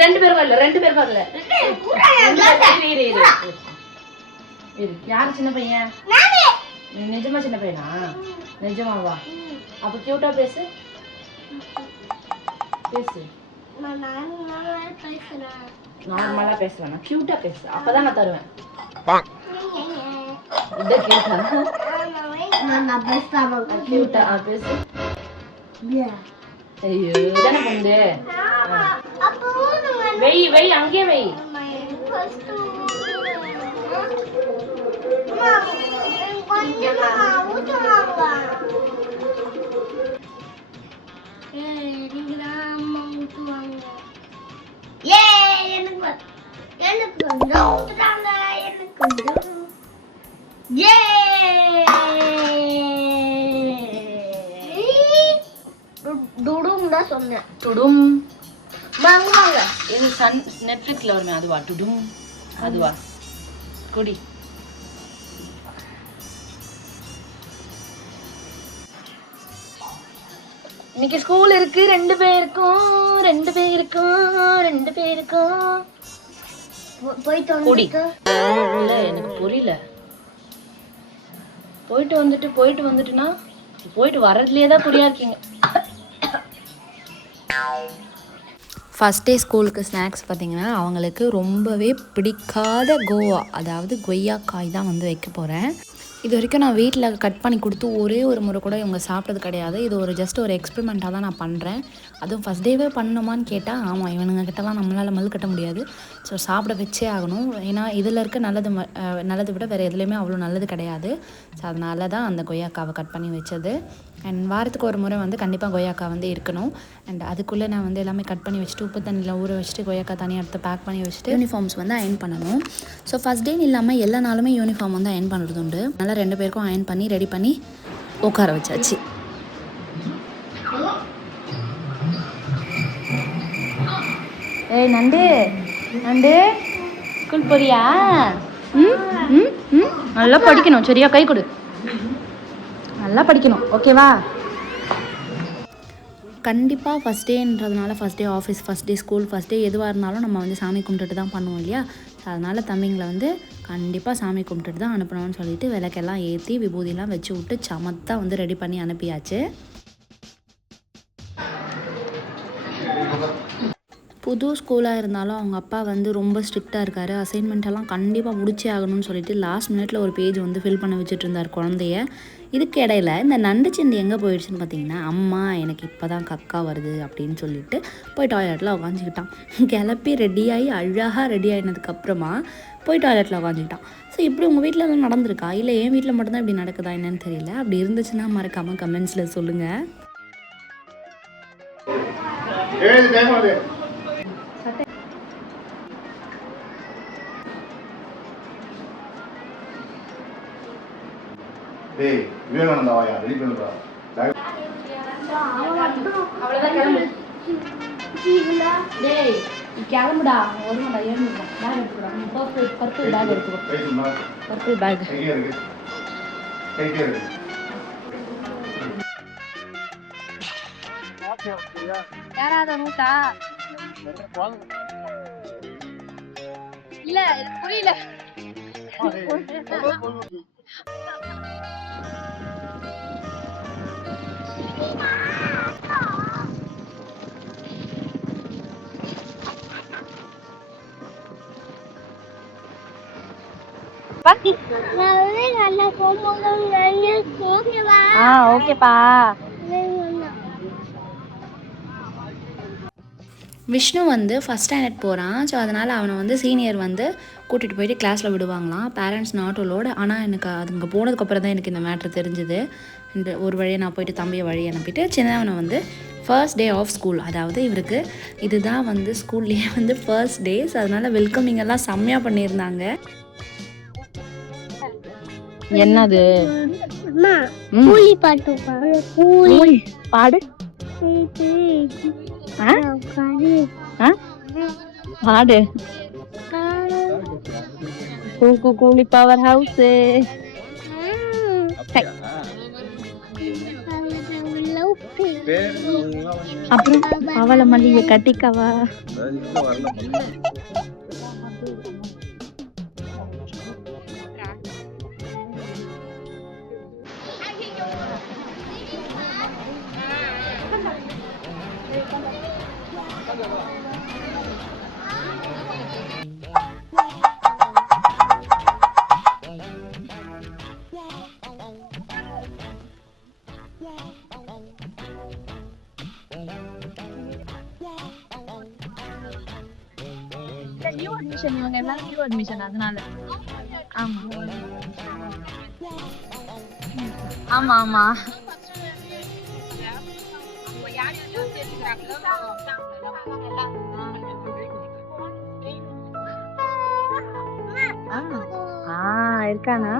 ரெண்டு பேரும் வரல யாரு சின்ன பையன்? நிஜமா சின்ன பையனா? நிஜமாவா? அப்ப கியூட்டா பேசு. நார்மலா பேசுவேன், கியூட்டா பேசு, அப்பதான் நான் தருவேன். கியூட்டா பேசு. ஐயோ தானே பொண்ணு. வெய் அங்கே வெய். டுடும் இது நெட்ஃபிளிக்ஸ்ல வருமே அதுவா? டுடும் அதுவா? குடி. இன்னைக்கு ஸ்கூல் இருக்கு ரெண்டு பேருக்கும். போயிட்டு இல்ல எனக்கு புரியல. போயிட்டு வந்துட்டுனா போயிட்டு வர்றதுலயே தான் புரியா இருக்கீங்க. ஃபஸ்ட் டே ஸ்கூலுக்கு ஸ்நாக்ஸ் பார்த்திங்கன்னா அவங்களுக்கு ரொம்பவே பிடிக்காத கோவா, அதாவது கொய்யாக்காய் தான் வந்து வைக்க போகிறேன். இது வரைக்கும் நான் வீட்டில் கட் பண்ணி கொடுத்து ஒரே ஒரு முறை கூட இவங்க சாப்பிட்டது கிடையாது. இது ஜஸ்ட் ஒரு எக்ஸ்பெரிமெண்ட்டாக தான் நான் பண்ணுறேன். அதுவும் ஃபஸ்ட் டேவே பண்ணணுமான்னு கேட்டால் ஆமாம், இவனுங்க கிட்டலாம் நம்மளால் மல்லு கட்ட முடியாது. ஸோ சாப்பிட வச்சே ஆகணும். ஏன்னா இதில் இருக்க நல்லதை விட வேறு எதுலேயுமே அவ்வளோ நல்லது கிடையாது. ஸோ அதனால தான் அந்த கொய்யாக்காவை கட் பண்ணி வச்சது. அண்ட் வாரத்துக்கு ஒரு முறை வந்து கண்டிப்பாக கொய்யாக்காய் வந்து இருக்கணும். அண்ட் அதுக்குள்ளே நான் வந்து எல்லாமே கட் பண்ணி வச்சுட்டு உப்பு தண்ணியில் ஊற வச்சுட்டு கொய்யாக்காய் தனியாக எடுத்து பேக் பண்ணி வச்சுட்டு யூனிஃபார்ம்ஸ் வந்து அயன் பண்ணணும். ஸோ ஃபஸ்ட் டேன்னு இல்லாமல் எல்லா நாளுமே யூனிஃபார்ம் வந்து அயன் பண்ணுறது உண்டு. நல்லா ரெண்டு பேருக்கும் அயன் பண்ணி ரெடி பண்ணி உட்கார வச்சாச்சு. ஏய் நண்டு ஸ்கூல் போறியா? நல்லா படிக்கணும் சரியா? கை கொடு. நல்லா படிக்கணும் ஓகேவா? கண்டிப்பாக ஃபஸ்ட் டேன்றதுனால first day office, first day school, first day எதுவாக இருந்தாலும் நம்ம வந்து சாமி கும்பிட்டுட்டு தான் பண்ணுவோம் இல்லையா? ஸோ அதனால் தம்பிங்களை வந்து கண்டிப்பாக சாமி கும்பிட்டுட்டு தான் அனுப்பணும்னு சொல்லிட்டு விளக்கெல்லாம் ஏற்றி விபூதியெல்லாம் வச்சு விட்டு சமத்தாக வந்து ரெடி பண்ணி அனுப்பியாச்சு. புது ஸ்கூலாக இருந்தாலும் அவங்க அப்பா வந்து ரொம்ப ஸ்ட்ரிக்டாக இருக்கார். அசைன்மெண்ட்டெல்லாம் கண்டிப்பாக முடிச்சே ஆகணும்னு சொல்லிட்டு லாஸ்ட் மினிட்ல ஒரு பேஜ் வந்து ஃபில் பண்ண வச்சுட்டு இருந்தார் குழந்தைய. இதுக்கு இடையில இந்த நண்டு சிண்டு எங்கே போயிடுச்சுன்னு பார்த்தீங்கன்னா, அம்மா எனக்கு இப்போ தான் கக்கா வருது அப்படின்னு சொல்லிட்டு போய் டாய்லெட்டில் உட்காந்துக்கிட்டான். கிளப்பி ரெடியாகி அழகாக ரெடி ஆகினதுக்கப்புறமா போய் டாய்லெட்டில் உட்காந்துக்கிட்டான். ஸோ இப்படி உங்கள் வீட்டில் எல்லாம் நடந்திருக்கா? இல்லை என் வீட்டில் மட்டும்தான் இப்படி நடக்குதா என்னன்னு தெரியல. அப்படி இருந்துச்சுன்னா மறக்காமல் கமெண்ட்ஸில் சொல்லுங்கள். டேய் விவேகானந்தா வாயா ரெடி பண்ணுடா. அவ்வளவுதான் கிளம்பு. டேய் கிளம்புடா. ஒருமடா ஏறுடா. பேக் எடுத்துடா. பர்பிள் பேக் எடுத்துக்கோ. பர்பிள் பேக் எங்க இருக்கு? எங்க இருக்கு? யாராவது நூட்டா? இல்ல புரியல. ஓகேப்பா. விஷ்ணு வந்து ஃபஸ்ட் ஸ்டாண்டர்ட் போகிறான். ஸோ அதனால் அவனை வந்து சீனியர் வந்து கூட்டிகிட்டு போயிட்டு கிளாஸில் விடுவாங்களாம். Parents not allowed. ஆனால் எனக்கு அதுங்க போனதுக்கப்புறம் தான் எனக்கு இந்த மேட்ரு தெரிஞ்சுது. இந்த ஒரு வழியை நான் போயிட்டு தம்பியை வழி அனுப்பிட்டு சின்னவனை வந்து ஃபர்ஸ்ட் டே ஆஃப் ஸ்கூல், அதாவது இவருக்கு இதுதான் வந்து ஸ்கூல்லேயே வந்து ஃபர்ஸ்ட் டேஸ். அதனால் வெல்கமிங் எல்லாம் செம்மையாக பண்ணியிருந்தாங்க. என்னது பாட்டு பாடு பாடு. கூலி பவர் ஹவுஸ். அப்புறம் அவளை மல்லிகை கட்டிக்கவா? நியூ அட்மிஷன், இவங்க எல்லாரும் நியூ அட்மிஷன், அதனால. ஆமா ஆமா ஆமா. இருக்கானா?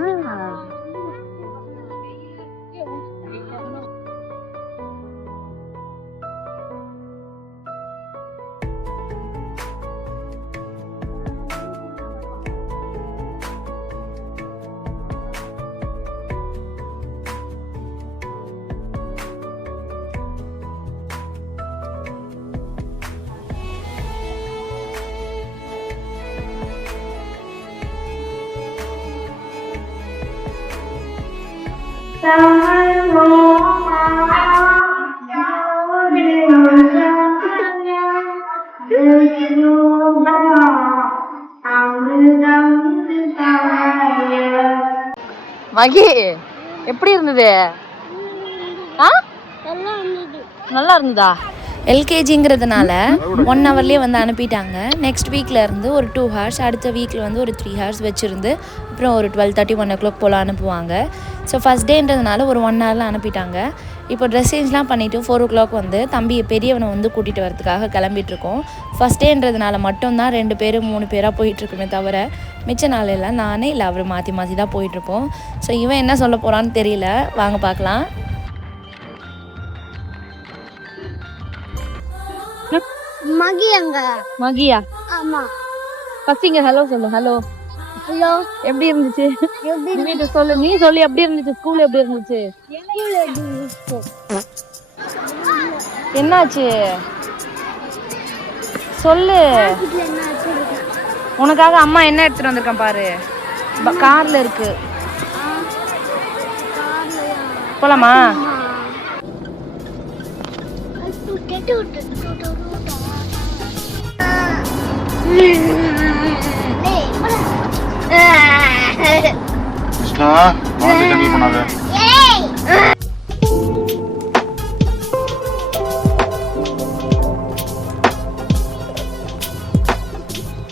மகி எப்படி இருந்தது? நல்லா இருந்ததா? எல்கேஜிங்கிறதுனால 1 ஹவர்லேயே வந்து அனுப்பிட்டாங்க. நெக்ஸ்ட் வீக்கில் இருந்து ஒரு 2 ஹவர்ஸ், அடுத்த வீக்கில் வந்து ஒரு 3 ஹவர்ஸ் வச்சுருந்து அப்புறம் ஒரு 12:30 1 o'clock போல் அனுப்புவாங்க. ஸோ ஃபஸ்ட் டேன்றதுனால ஒரு 1 ஹவரில் அனுப்பிட்டாங்க. இப்போ ட்ரெஸ் சேஞ்ச்லாம் பண்ணிவிட்டு 4 o'clock வந்து தம்பி பெரியவனை வந்து கூட்டிகிட்டு வரதுக்காக கிளம்பிட்டுருக்கோம். ஃபஸ்ட் டேன்றதுனால மட்டும்தான் 2 பேர் 3 பேராக போயிட்டுருக்குமே தவிர மிச்ச நாளெல்லாம் நானே இல்லை அவர் மாற்றி மாற்றி தான் போயிட்டுருப்போம். ஸோ இவன் என்ன சொல்ல போகிறான்னு தெரியல, வாங்க பார்க்கலாம். மகியா? ஆமா. ஃபர்ஸ்ட் இங்க ஹலோ சொல்லு. Hello hello. எப்படி இருந்துச்சு? வீட்டு சொல்லு, நீ சொல்லி எப்படி இருந்துச்சு? ஸ்கூல் எப்படி இருந்துச்சு? என்னாச்சு சொல்லு. உனக்காக அம்மா என்ன எடுத்துட்டு வந்திருக்கேன் பாரு, கார்ல இருக்கு. போலாமா? கிருஷ்ணா, ஜங்கிள் பண்ணாத.